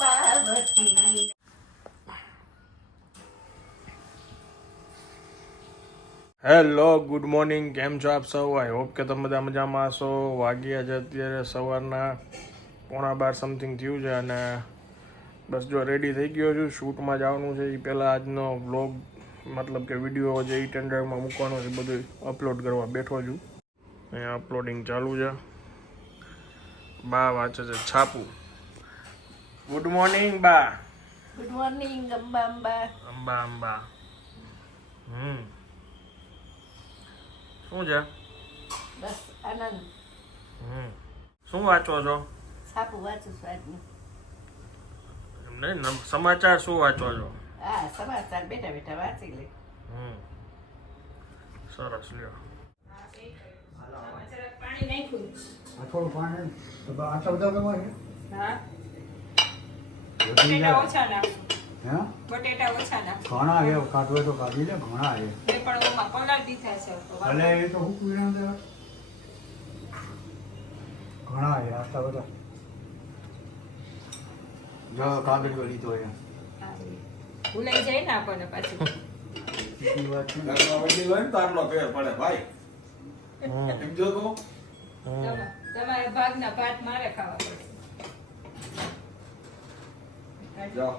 Parvati. Hello, good morning. કેમ છો આપ સૌ? આઈ હોપ કે તમે બધા મજામાં હશો. વાગ્યા છે અત્યારે સવારના પોણા બાર સમથિંગ થયું છે અને બસ જો રેડી થઈ ગયો છું. શૂટમાં જવાનું છે. એ પહેલાં આજનો વ્લોગ મતલબ કે વીડિયો જે ઈ ટેન્ડરમાં મૂકવાનો છે બધું અપલોડ કરવા બેઠો છું. અહીંયા અપલોડિંગ ચાલુ છે. બા વાંચે છે, છાપું. ગુડ મોર્નિંગ બા ગુડ મોર્નિંગ અંબા અંબા અંબા અંબા હમ શું છે? બસ આનંદ. હમ. શું વાંચો છો? છાપું વાંચું છું આજનું. એમ નહીં સમાચાર શું વાંચો છો? હા સમાચાર બેઠા બેઠા વાંચી લે. હમ. સરસ લ્યો. પાણી નાખ્યું આ થોડું પાણી આટલા બધા હા. બટેટા ઓછા નાખું હે? બટેટા ઓછા નાખું ઘણા છે કાઢવો તો કાઢી લે ઘણા છે મેં પણ ઓમાં પલાળ દીધા છે ભલે એ તો હું પીણા દે? ઘણા છે આટલા બધા. જો કાગળ લીધો હા, ભૂલાઈ જાય ને આપણને પાછું. પડે તમારા ભાગના ભાત મારે ખાવા પડશે. જાઓ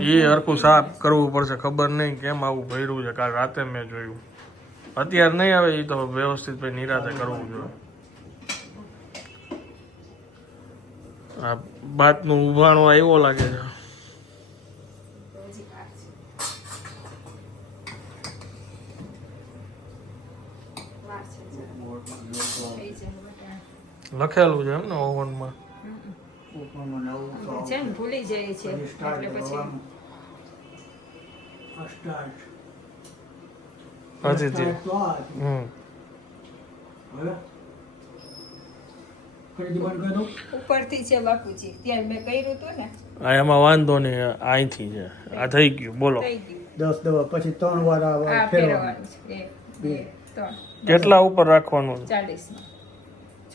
એ હરખું સાફ કરવું પડશે ખબર નહીં કેમ આવું ભર્યું છે. કાલ રાતે મેં જોયું. અત્યારે નહીં આવે એ તો વ્યવસ્થિત ભાઈ નિરાતે કરવું જોઈએ. આ ભાતનું ઉભાણો આવ્યો લાગે છે. Thank વાર લખેલું છે એમ ને ઓવનમાં? છે ને ભૂલી એટલે પછી. હજી. હમ. ઉપરથી છે બાપુજી ત્યારે મેં કર્યું હતું ને. આ એમાં વાંધો નહીં અહીંથી છે. આ થઈ ગયું બોલો. દસ દવા પછી ત્રણ વાર ફેરવાનું. કેટલા ઉપર રાખવાનું? છે?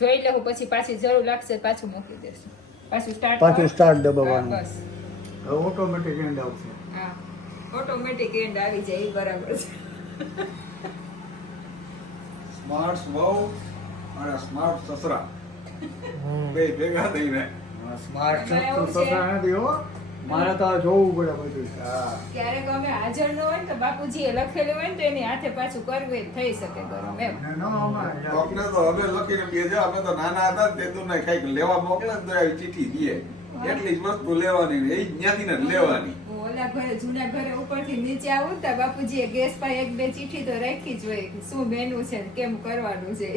જોઈ લઉં પછી પાછી જરૂર લાગશે પાછું મૂકી દેશું પાછું સ્ટાર્ટ પાછું સ્ટાર્ટ દબાવવાનું. બસ. ઓટોમેટિક એન્ડ આવશે. હા. ઓટોમેટિક એન્ડ આવી જાય એ બરાબર છે. સ્માર્ટ વહુ અને સ્માર્ટ સસરા. હમ. બે ભેગા થઈને. સ્માર્ટ સસરા નથી હો. મારે તો જોવું પડે બધું. ક્યારેક અમે હાજર ન હોય તો બાપુજી એ લખેલું હોય તો એની હાથે પાછું કરવું એ થઈ શકે ગરમ એમ. તો હવે લખીને બે અમે તો નાના હતા તે તું ને કંઈક લેવા મોકલે તો આવી ચીઠી દીએ એટલી જ વસ્તુ લેવાની એ જ ને લેવાની. ઓલા ઘરે જૂના ઘરે ઉપરથી નીચે આવું ને બાપુજી બાપુજીએ ગેસ પર એક બે ચીઠી તો રાખી જ હોય શું મેનુ છે ને કેમ કરવાનું છે.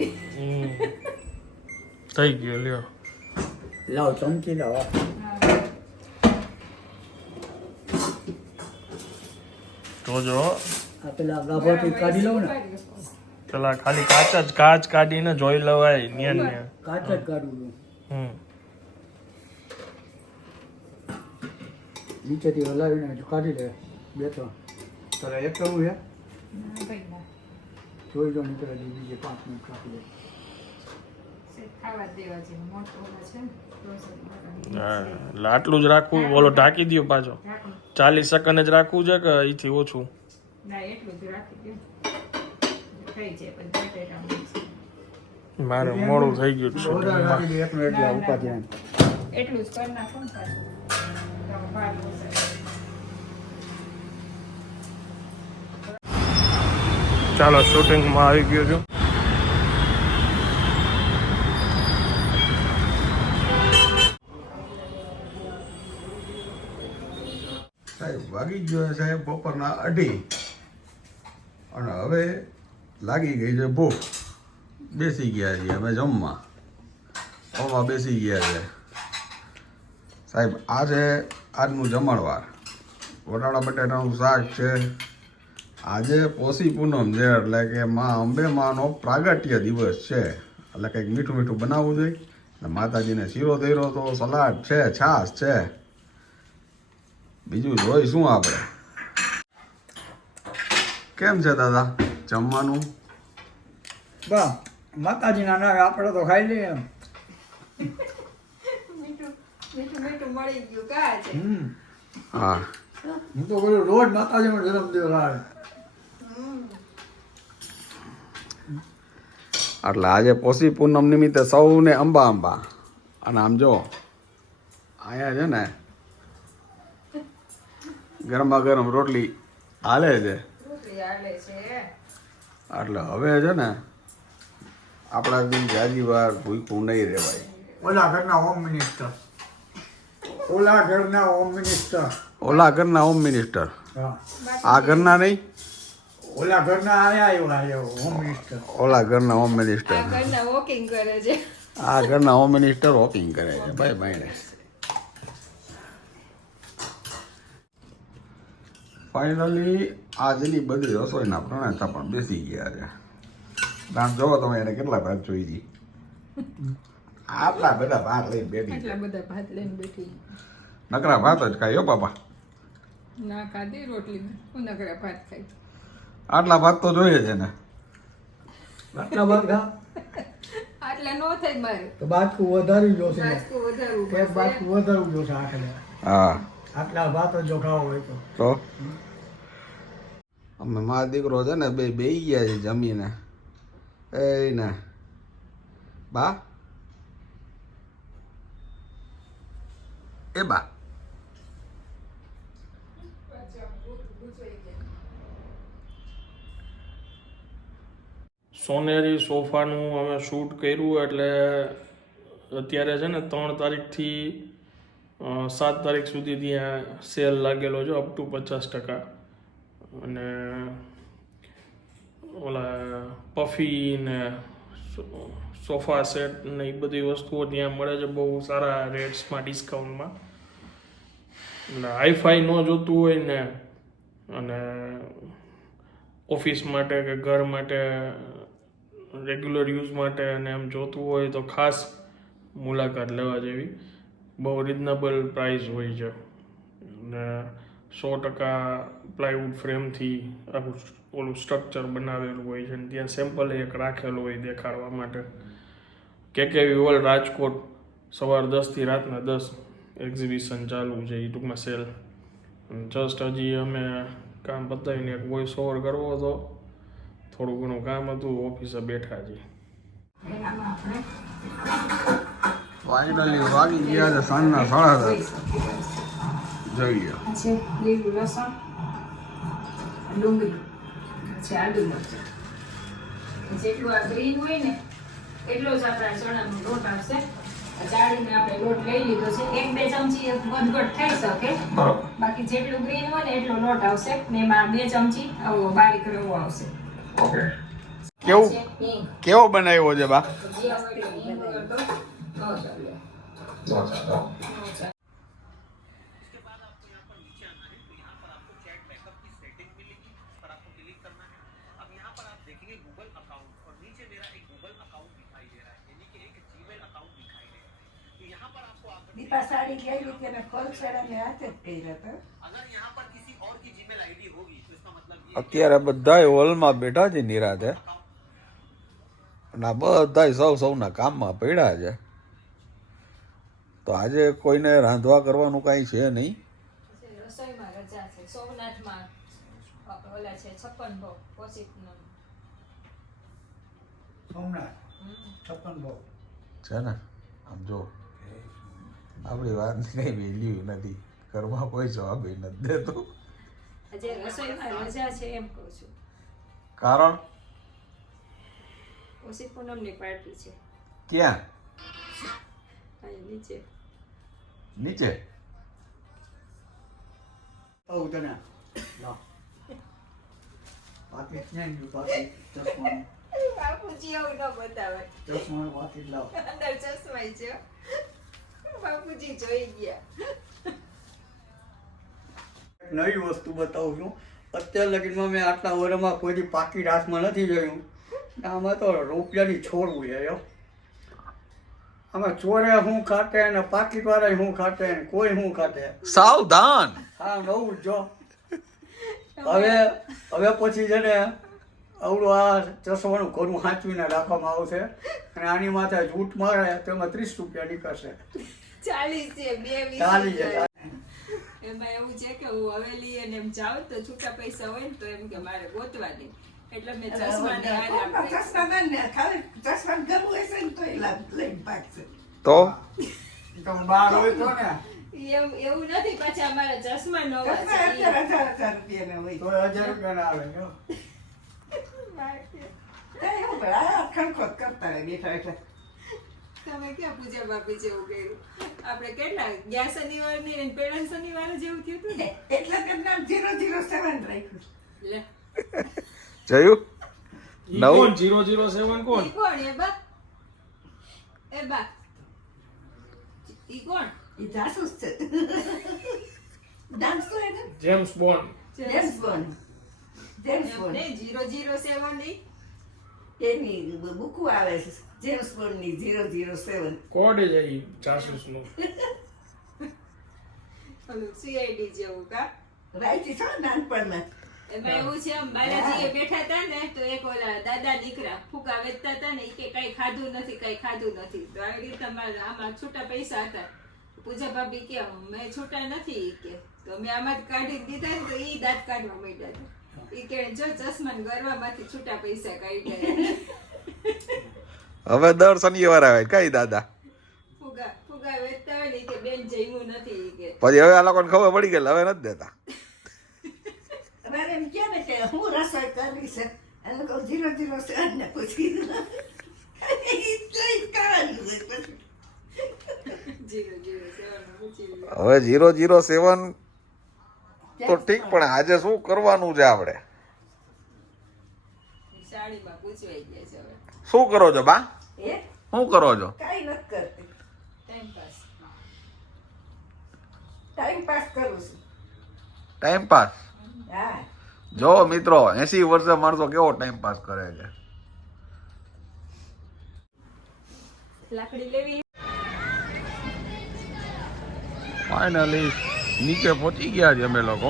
થઈ ગયું લ્યો. લાવ ચમકી લાવ હા. જોજો. આ પેલા ગાભાથી કાઢી લઉં ને. પેલા ખાલી કાચ જ કાચ કાઢીને જોઈ લવાય નિયન ને. કાચ જ કાઢું હમ. નીચેથી હલાવીને કાઢી લે બે ત્રણ. તારે એક કરવું છે. જોઈ જો નીકળે બીજે પાંચ મિનિટ રાખી દે છે ખાવા જ દેવા જેવું મોટું ઓલું છે ને frozen વાળા. હા, એટલે આટલું જ રાખવું બોલો ઢાંકી દો પાછો. ચાલીસ સેકન્ડ જ રાખવું છે કે અહીંથી ઓછું? ના એટલું જ રાખી દો થઈ જાય પછી બટેટાનું છે. મારે મોડું થઈ ગયું છે. એટલે જ કરી નાખો. ચાલો શૂટિંગમાં આવી ગયો છું. વાગી ગયો છે બપોરના અઢી. અને હવે લાગી ગઈ છે ભૂખ. બેસી ગયા છીએ અમે જમવા. જમવા બેસી ગયા છે. સાહેબ આ છે આજનું જમણવાર. વટાણા, બટાટાનું શાક છે. આજે પોષી પૂનમ છે, એટલે કે માં અંબે માનો પ્રાગટ્ય દિવસ છે. એટલે કંઈક મીઠું મીઠું બનાવવું જોઈએ. માતાજીને શીરો દઈરો તો સલાડ છે, છાશ છે. બીજું જોઈ શું આપણે? કેમ છે દાદા? જમવાનું? બા માતાજીના નામે આપણે તો ખાઈ લઈએ એમ. હા. હું તો બોલું રોજ માતાજીનો જન્મદિવસ આવે. એટલે આજે પોષી પૂનમ નિમિત્તે સૌને અંબા અંબા. અને આમ જો અહીંયા છે ને ગરમા ગરમ રોટલી હાલે છે. એટલે હવે છે ને આપણા દિન જાજી વાર ભૂખું નહીં રહેવાય. ઓલા ઘરના હોમ મિનિસ્ટર ઓલા ઘરના હોમ મિનિસ્ટર ઓલા ઘરના હોમ મિનિસ્ટર આ ઘરના નહીં? ઓલા ઘરના આયા આવ્યા આવ્યો હોમ મિનિસ્ટર ઓલા ઘરના હોમ મિનિસ્ટર આ ઘરના હોમ મિનિસ્ટર વોકિંગ કરે છે. ભાઈ ભાઈને ફાઇનલી આજની બધી રસોઈના પ્રણેતા પણ બેસી ગયા છે. આમ જોવો તમે એને કેટલા ભાગ જોઈ છી? આટલા બધા ભાગ લઈને બેઠી છે. આટલા બધા ભાત લઈને બેઠી. નકરા ભાત જ ખાઈ હો બાપા. ના ખાધી રોટલી હું નકરા ભાત ખાઈ. આટલા ભાત તો જોઈએ છે ને. આટલા ખા? આટલા નો થાય મારે. તો બાટકું વધારી જોશે રાજકું વધારવું. બાટકું વધારવું જોશે આખરે હા. આટલા ભાત તો જોખાવો હોય તો. તો? અમે મારો દીકરો છે ને બે બે ગયા છે જમીને. એ ને બા? એ બા. સોનેરી સોફાનું અમે શૂટ કર્યું એટલે અત્યારે છે ને ત્રણ તારીખથી સાત તારીખ સુધી ત્યાં સેલ લાગેલો છે અપ ટુ પચાસ ટકા. અને ઓલા પફી ને સોફા સેટ ને એ બધી વસ્તુઓ ત્યાં મળે છે, બહુ સારા રેટ્સમાં ડિસ્કાઉન્ટમાં એટલે હાઈફાઈ ન જોતું હોય ને, અને ઓફિસ માટે કે ઘર માટે રેગ્યુલર યુઝ માટે અને એમ જોતું હોય તો ખાસ મુલાકાત લેવા જેવી. બહુ રિઝનેબલ પ્રાઇસ હોય છે. અને સો ટકા પ્લાયવુડ ફ્રેમથી આખું ઓલું સ્ટ્રક્ચર બનાવેલું હોય છે અને ત્યાં સેમ્પલ એક રાખેલું હોય દેખાડવા માટે. કે કેવી ઓલ રાજકોટ સવાર દસથી રાતના દસ એક્ઝિબિશન ચાલુ છે એ ટૂંકમાં સેલ જસ્ટ હજી અમે કામ પતાવીને એક વોઇસ ઓવર કરવો હતો. થોડું ઘણું કામ હતું ઓફિસે બેઠા છીએ. ફાઇનલી વાગી ગયા છે સાંજના સાડા સાત જોઈએ. છે લીલું લસણ ડુંગળી છે આદુ મરચાં. જેટલું આ ગ્રીન હોય ને એટલો જ આપણા ચણાનો લોટ આવશે. ચાળીને આપણે લોટ લઈ લીધો છે. એક બે ચમચી વધઘટ થઈ શકે. બાકી જેટલું ગ્રીન હોય ને એટલો લોટ આવશે. ને એમાં બે ચમચી આવો બારીક રવો આવશે. ઓકે. કેવું? કેવો બનાવ્યો છે બા? ન અત્યારે બધાય હોલમાં બેઠા છે નિરાતે. અને આ બધાય સૌ સૌના કામમાં પડ્યા છે. તો આજે કોઈને રાંધવા કરવાનું કાંઈ છે નહીં? રસોઈમાં છે. ને? આમ જો આપણી વાત કઈ વેલ્યુ નથી. ઘરમાં કોઈ જવાબ નથી દેતો. રસોઈમાં રજા છે એમ કહું છું. કારણ? કોશિક પૂનમની પાર્ટી છે. ક્યાં? નીચે નીચે આવું તને લા પાકીટ ને પાકીટ ચશ્માનું બાપુજી આવું ન બતાવે ચશ્માનું પાકીટ લાવ અંદર ચશ્માય છે બાપુજી જોઈ ગયા નવી વસ્તુ બતાવું છું. અત્યાર લગીનમાં મેં આટલા વર્ષમાં કોઈ પાકી હાથમાં નથી જોયું. આમાં તો રૂપિયાની છોડવું છે આમાં ચોરે શું ખાતે ને પાકીટ વાળા હું ખાતે ને કોઈ હું ખાતે. સાવધાન. હા નવું જો હવે હવે પછી છે ને અવડું આ ચશ્માનું ઘરું સાચવીને રાખવામાં આવશે અને આની માથે જૂઠ મારે એમાં ત્રીસ રૂપિયા નીકળશે. ચાલીસ છે બે ચાલી છે એમાં એવું છે કે હું હવેલી અને એમ જાઉં તો છૂટા પૈસા હોય ને તો એમ કે મારે ગોતવાની એટલે મેં ચશ્માને હાલ આપી. ચશ્મા ના ખાલી ચશ્મા ગમવું હશે ને તો એ લઈને ભાગશે. તો? તમે બહાર હોય તો ને? એવું એવું નથી પાછા અમારે ચશ્મા નવા ચશ્મા હજાર હજાર રૂપિયાના હોય તો હજાર રૂપિયા ના આવે જો. ત્યાં એવું ભાઈ આ ખણખોટ કરતા રહે બેઠા બેઠા. તમે ક્યાં પૂજા બાપી જેવું કર્યું? આપણે કેટલા? ગયા શનિવારની પેલા શનિવારે જેવું થયું હતું ને? એટલે કે નામ જીરો જીરો સેવન રાખ્યું. લે. જોયું? નવ- જીરો જીરો સેવન કોણ? ઈ કોણ? એ બા એ બા ઈ કોણ? એ જાસૂસ છે. નામ શું એનું. James Bond. James Bond. James M Bond. નહીં, જીરો જીરો સેવનની એની બુકુ આવે છે. જેમ્સ બોન્ડની જીરો જીરો સેવન. કોડ જ એ જાસૂસનું સીઆઈડી જેવું કા? રાઈતી છો નાનપણમાં. એવું છે આમ બાલાજીએ બેઠા હતા ને તો એક ઓલા દાદા દીકરા ફૂકા વેચતા હતા ને કે કઈ ખાધું નથી કઈ ખાધું નથી. તો આવી રીતે આમાં છૂટા પૈસા હતા. પૂજા ભાભી કે મેં છૂટા નથી કે. તો મેં આમાં જ કાઢી દીધા ને તો એ દાંત કાઢવા માંડ્યા હતા. કે જો ચશ્મા ગરવામાંથી છૂટા પૈસા કાઢ્યા. હવે દર શનિવાર આવે કઈ દાદા? ફુગા ફુગા વેચતા હોય ને કે બેન જમ્યું નથી કે. પછી હવે આ લોકોને ખબર પડી ગઈ હવે નથી દેતા અમારે એમ કે ને કે હું રસોઈ છે. એને કહું જીરો જીરો સેવન ને પૂછી. હવે જીરો જીરો સેવન તો ઠીક પણ આજે શું કરવાનું છે આપણે? સાડીમાં પૂછવાઈ ગયા છે હવે. શું કરો છો બા? શું કરો છો? કાંઈ નથી કરતી. ટાઈમ પાસ ટાઈમ પાસ કરું છું. ટાઈમ પાસ હા જો મિત્રો એસી વર્ષે માણસો કેવો ટાઈમ પાસ કરે છે? ફાઇનલી નીચે પહોંચી ગયા છે અમે લોકો.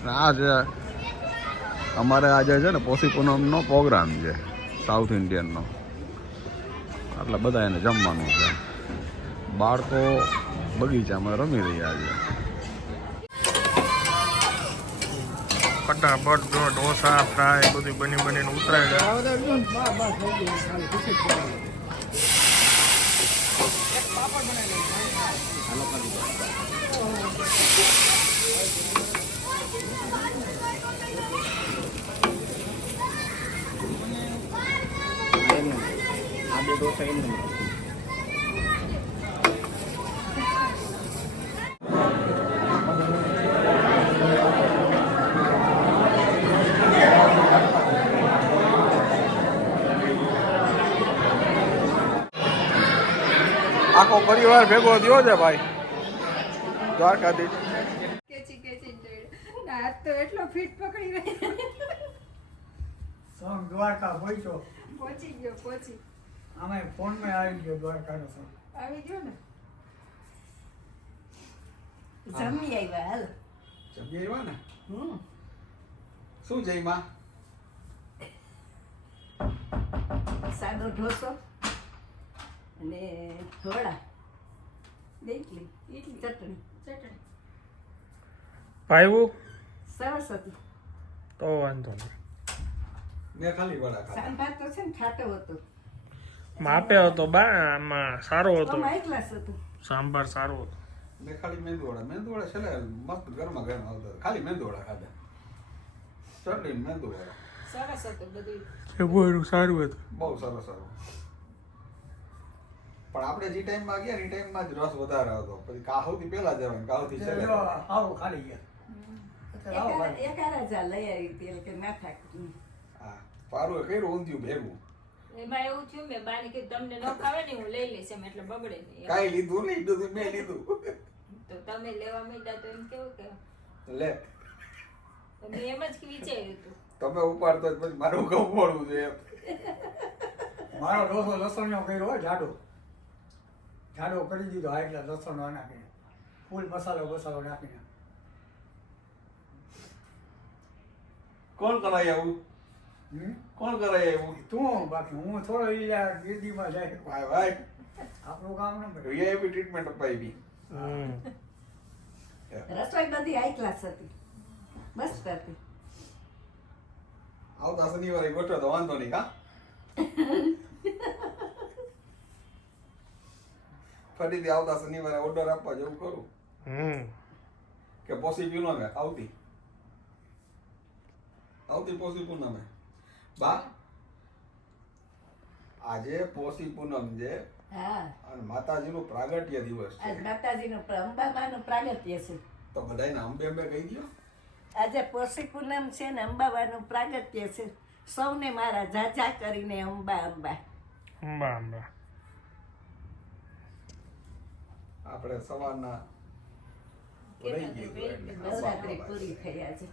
અને આ છે અમારે આજે છે ને પોસી પૂનમનો પ્રોગ્રામ છે સાઉથ ઇન્ડિયનનો એટલે બધા એને જમવાનું છે. બાળકો બગીચામાં રમી રહ્યા છે. ફટાફટ જો ઢોસા ફ્રાય બધું બની બનીને ઉતરાય છે. આખો પરિવાર ભેગો થયો છે ભાઈ. દ્વારકાધીશ. તો એટલો ફીટ પકડી રહ્યો સોમ દ્વારકા પહોંચ્યો. પહોંચી ગયો પહોંચી. આમાં ફોનમાં આવી ગયો દ્વારકાનો સોમ આવી ગયો ને? જમી આવ્યા હાલ. જમી આવ્યા ને? હમ. શું જઈમાં સાદો ઢોસો અને ઢોળા. બે ઇડલી ઇડલી ચટણી. ચટણી. ભાઈવું સરસ હતું. તો વાંધો નહીં. મેં ખાલી વડા ખાધા. સાંભાર તો છે ને ખાટો હતો. માપે હતો બા આમાં સારો હતો. તો એકલાસ હતું. સાંભાર સારો હતો. મેં ખાલી મેંદુ વડા છે ને મસ્ત ગરમા ગરમ આવતા ખાલી મેંદુવાડા ખાધા. ચટણી ને મેંદુ વડા સરસ હતું બધું. સારું હતું. બહુ સરસ સારું પણ આપણે જે ટાઈમમાં ગયા ને એ ટાઈમમાં જ રસ વધારે હતો. પછી કાહોથી પહેલા જવાનું કાહોથી જો આવું ખાલી ગયા. એક લઈ આવી તેલ કે ના થાક હા. પારું કર્યું ઊંધિયું ભેગું એમાં એવું થયું મેં બાને કીધું તમને ન ખાવે ને હું લઈ લઈશ. એમ એટલે બગડે નહીં. કાંઈ લીધું નહીં બધું મેં લીધું. તો તમે લેવા માંડ્યા તો એમ કેવું કે? લે. મેં એમ જ વિચાર્યું હતું. તમે ઉપાડતો પછી મારું ઘઉં પડવું છે એમ. મારો ડોસો લસણનો કર્યો હોય જાડો. જાડો કરી દીધો હા એટલે લસણનો નાખીને ફૂલ મસાલો બસાલો નાખીને. કોણ કરાય આવું? કોણ કરાય એવું તું બાકી હું થોડો આ ગીરદીમાં જાય. ભાઈ ભાઈ આપણું કામ ન કરે વીઆઈપી ટ્રીટમેન્ટ અપાવી બી રસોઈ બધી હાઈ ક્લાસ હતી. બસ કરતી આવતા શનિવારે ગોઠવો તો વાંધો નહીં કા ફરીથી આવતા શનિવારે ઓર્ડર આપવા જેવું કરું. હમ. કે પોસી પૂનમે આવતી. આવતી પોસી પૂનમે. બા આજે પોસી પૂનમ છે. હા. અને માતાજીનું પ્રાગટ્ય દિવસ આજ છે માતાજીનું પ્ર- અંબાબાનું પ્રાગટ્ય છે. તો બધાને અંબે અંબે કહી દો આજે પોષી પૂનમ છે ને અંબાબાનું પ્રાગટ્ય છે. સૌને મારા જાજા કરીને અંબા અંબા. અંબા અંબા. આપણે સવારના રહી ગયું એટલે પૂરી થયા આજે.